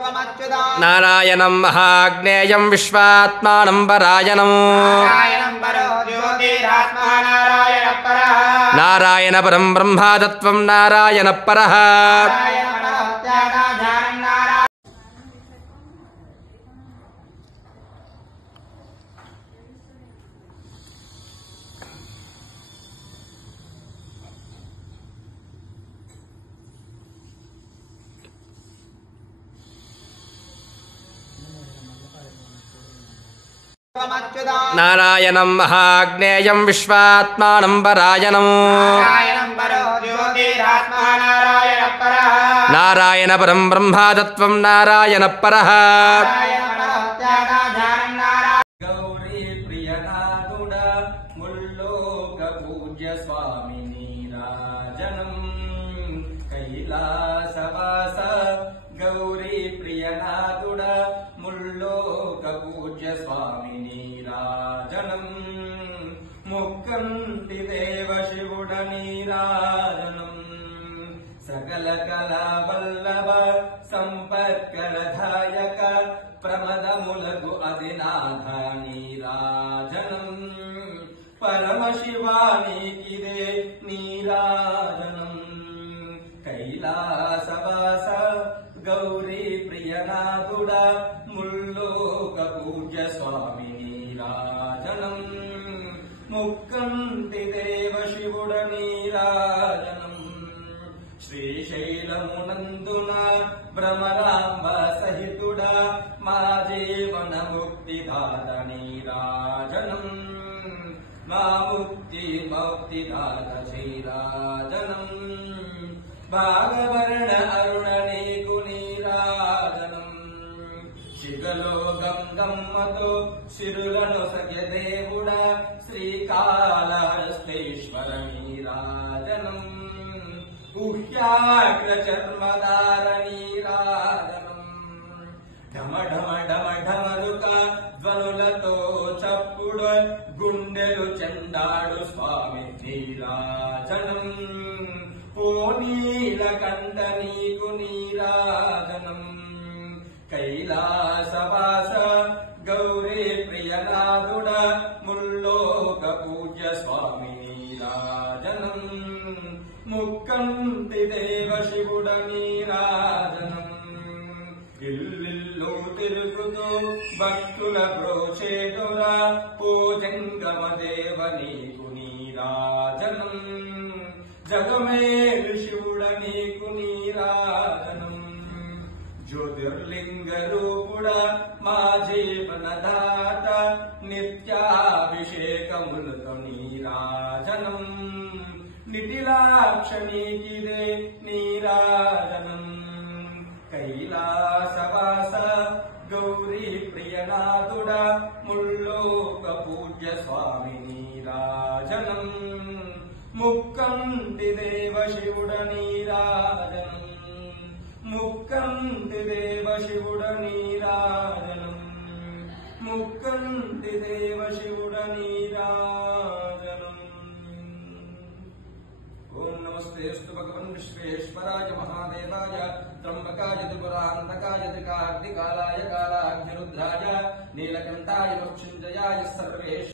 नारायणं महाग्नेयं विश्वात्मानं परायणं नारायण परं ब्रह्मा तत्त्वं नारायण परः नारायणं महाग्नेयं विश्वात्मानं परायणं नारायण परं ब्रह्मा तत्त्वं नारायण परः गौरी प्रियनादुड मुल्लोक पूज्य स्वामी नीराजनं कैलासवास गौरी प्रियनादुड मुल्लोक पूज्य स्वामी नीराजनं मुक्कंति देव शिवुड नीराजनं सकल कला वल्लभ संपर्करधायक प्रमदमुलगु अधिनाथ नीराजनं परमशिवानीकिदे नीराजनं कैलासवास गौरी प्रियनादुड मुल्लोक पूज्य स्वामी नीराजनं मुक्कंति देव शिवुड नीराजनं శ్రీశైలమునందున భ్రమరాంబ సహితుడ మా జీవన ముక్తిదాత నీరాజనం మా ముక్తిదాత శ్రీరాజనం భాగవర్ణ అరుణ నీకు నీరాజనం శిగలో గంగమ్మతో శిరులను సఖ్యదేవుడ శ్రీకాళహస్తీశ్వర నీరాజనం గుహ్యాగ్ర చర్మదార నీరాజనం ఢమ ఢమ ఢమ ఢమరుక ధ్వనులతో చప్పుడు గుండెలు చెండాడు స్వామి నీరాజనం ఓ నీలకంఠ నీకు నీరాజనం కైలాసవాస గౌరీ ప్రియనాదుడ ముల్లోక పూజ్య స్వామి నీరాజనం ముక్కంతి దేవ శివుడ నీరాజనం ఇల్లిల్లు తిరుగుతూ భక్తుల బ్రోచేటుర ఓ జంగమ దేవ నీకు నీరాజనం జగమేలు శివుడ నీకు నీరాజనం జ్యోతిర్లింగ రూపుడ మా జీవనదాత నిత్యాభిషేకములతో నీరాజనం నిటిలాక్షణీకిదే నీరాజనం కైలాసవాస గౌరీ ప్రియనాదుడ ముల్లోక పూజ్య స్వామి నీరాజనం ముక్కంతి దేవ శివుడ నీరాజనం ముక్కంతి దేవ శివుడ నీరాజనం ముక్కంతి దేవ శివుడ నీరాజనం ఓం నమస్తేస్తు భగవన్ విశ్వేశ్వరాయ మహాదేవాయ త్రంబకాయ త్రిపురాంతకాయ త్రికాగ్నికాలాయ కాలాగ్నిరుద్రాయ నీలకంఠాయ మృత్యుంజయాయ సర్వేష్